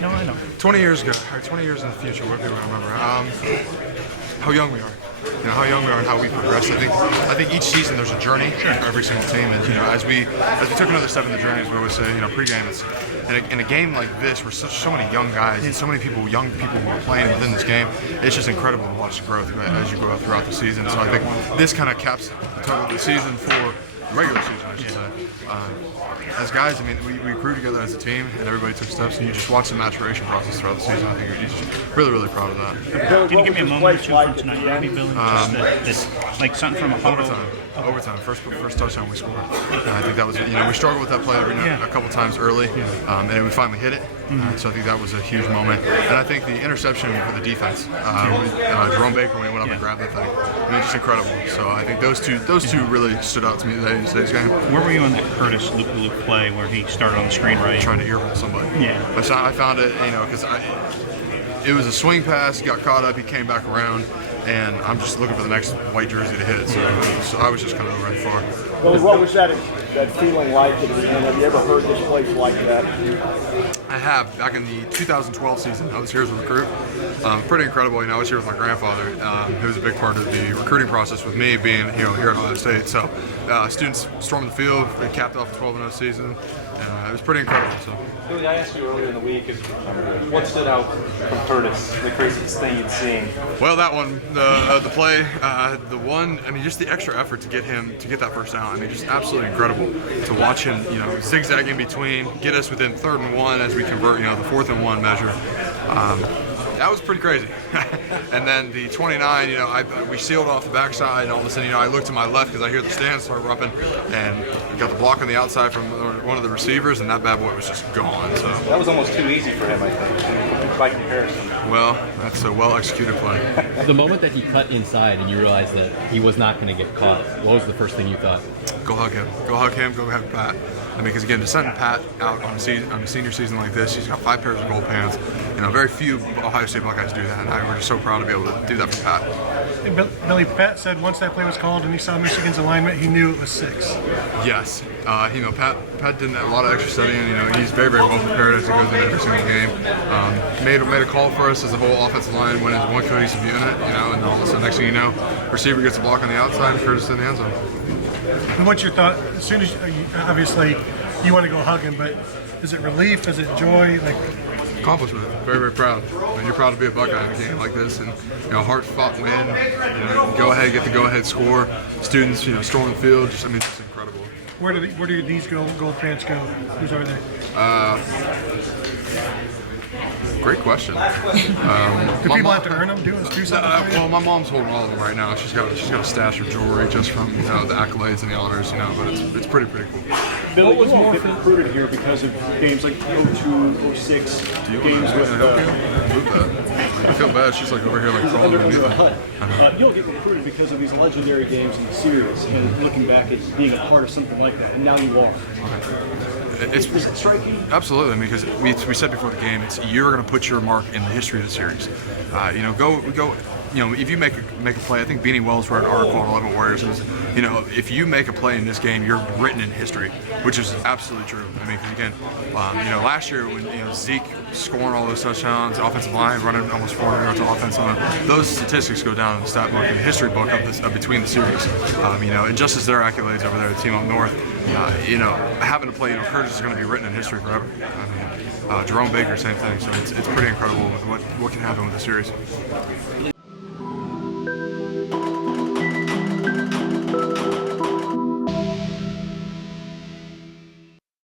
No, I know. 20 years ago, or 20 years in the future, what people remember? How young we are. You know, how young we are and how we progress. I think each season there's a journey for every single team, and you know, as we took another step in the journey, as we always say, you know, pregame, it's in a game like this where so many young guys and so many young people who are playing within this game, it's just incredible to watch the growth as you go throughout the season. So I think this kind of caps the season for regular season, I should say. As guys, I mean, we grew together as a team, and everybody took steps, and you just watch the maturation process throughout the season. I think you're just really, really proud of that. Can you give me a moment or two from tonight, maybe, Billy? Just like something from a huddle. Overtime. First touchdown we scored. I think that was, you know, we struggled with that play a couple times early, and then we finally hit it. So I think that was a huge moment. And I think the interception for the defense, Jerome Baker, when he went up and grabbed that thing, I mean, just incredible. So I think those two really stood out to me today in today's game. Where were you on that Curtis loop play where he started on the screen right? Trying to earhole somebody. Yeah. I found it, you know, because it was a swing pass, he got caught up, he came back around, and I'm just looking for the next white jersey to hit it. So I was just kind of running far. Well, what was that feeling like at the end? Have you ever heard this place like that? I have. Back in the 2012 season, I was here as a recruit. Pretty incredible. You know, I was here with my grandfather, who was a big part of the recruiting process with me being, you know, here at Ohio State. So students stormed the field. They capped off a 12-0 season. It was pretty incredible. So. Billy, I asked you earlier in the week, what stood out from Curtis, the craziest thing you'd seen? Well, that one, the play, the one, I mean, just the extra effort to get him to get that first down. I mean, just absolutely incredible to watch him, you know, zigzag in between, get us within 3rd and 1 as we convert, you know, the 4th and 1 measure. That was pretty crazy. And then the 29, you know, we sealed off the backside, and all of a sudden, you know, I looked to my left because I hear the stands start rupping, and got the block on the outside from one of the receivers, and that bad boy was just gone. So that was almost too easy for him, I think, by comparison. Well, that's a well-executed play. The moment that he cut inside and you realized that he was not going to get caught, what was the first thing you thought? Go hug him. Go hug him. Go have Pat. I mean, because again, to send Pat out on a senior season like this, he's got 5 pairs of gold pants. You know, very few Ohio State Buckeyes do that, and we're just so proud to be able to do that for Pat. Hey, Billy, Pat said once that play was called and he saw Michigan's alignment, he knew it was 6. Yes. You know, Pat did a lot of extra studying. You know, he's very, very well prepared as he goes into every single game. Made a call for us as the whole offensive line went into one cohesive unit, you know, and all of a sudden, next thing you know, receiver gets a block on the outside and Curtis in the end zone. And what's your thought? As soon as obviously you want to go hug him, but is it relief? Is it joy? Like accomplishment. Very, very proud. I mean, you're proud to be a Buckeye in a game like this, and you know, hard-fought win. You know, go ahead, get the go-ahead score. Students, you know, storm the field. Just, I mean, it's incredible. Where do these gold pants go? Whose are they? Great question. Do people have to earn them? Do something? Well, my mom's holding all of them right now. She's got a stash of jewelry just from, you know, the accolades and the honors, you know. But it's pretty cool. Bill, was more recruited here because of games like 02, 06, games with I feel bad. She's like over here like crawling underneath it. You'll get recruited because of these legendary games in the series, and looking back at being a part of something like that, and now you are. Is it striking? Absolutely, I mean, because we said before the game, you're going to put your mark in the history of the series. You know, go. You know, if you make a play, I think Beanie Wells wrote an article on 11 Warriors. And you know, if you make a play in this game, you're written in history, which is absolutely true. I mean, because again, you know, last year when, you know, Zeke scoring all those touchdowns, offensive line running almost 400 yards of offense on him, those statistics go down in the stat book, in the history book of between the series. You know, and just as their accolades over there, the team up north, you know, having to play, you know, Curtis is going to be written in history forever. I mean, Jerome Baker, same thing. So it's pretty incredible what can happen with the series.